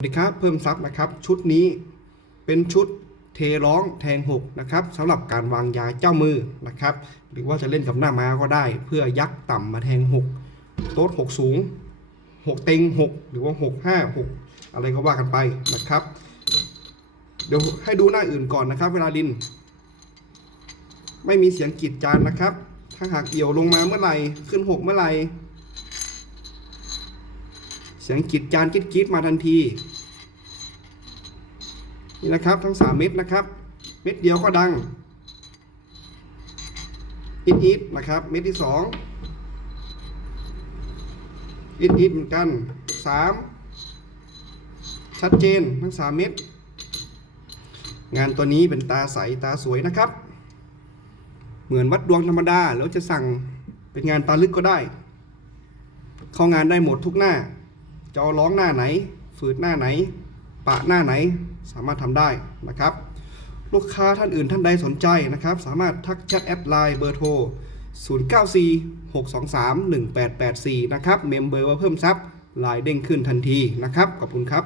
สวัสดีครับเพิ่มซับนะครับชุดนี้เป็นชุดเทร้องแทงหกนะครับสำหรับการวางยาเจ้ามือนะครับ หรือว่าจะเล่นกับหน้าม้าก็ได้ เพื่อยักต่ำมาแทงหกโต๊ดหกสูงหกเต็งหกหรือว่าหกห้าหกอะไรก็ว่ากันไปนะครับ เดี๋ยวให้ดูหน้าอื่นก่อนนะครับ เวลาดิน ไม่มีเสียงกีดจานนะครับ ถ้าหากเอี่ยวลงมาเมื่อไหร่ขึ้นหกเมื่อไหร่ สียงกีดจานกิดกิดมาทันที นี่นะครับทั้ง 3 เม็ดนะครับ เม็ดเดียวก็ดังอิดอิดนะครับ เม็ดที่ 2 อิดอิดเหมือนกัน 3 ชัดเจนทั้ง 3 เม็ดงานตัวนี้เป็นตาใสตาสวยนะครับ เหมือนวัดดวงธรรมดาแล้วจะสั่งเป็นงานตาลึกก็ได้ เข้างานได้หมดทุกหน้า จะเอาร้องหน้าไหน ฝืดหน้าไหน ปะหน้าไหนสามารถทำได้นะครับ ลูกค้าท่านอื่นท่านใดสนใจนะครับ สามารถทักแชทแอดไลน์เบอร์โทร 0946231884 นะครับ เมมเบอร์ว่าเพิ่มซับไลน์เด้งขึ้นทันทีนะครับ ขอบคุณครับ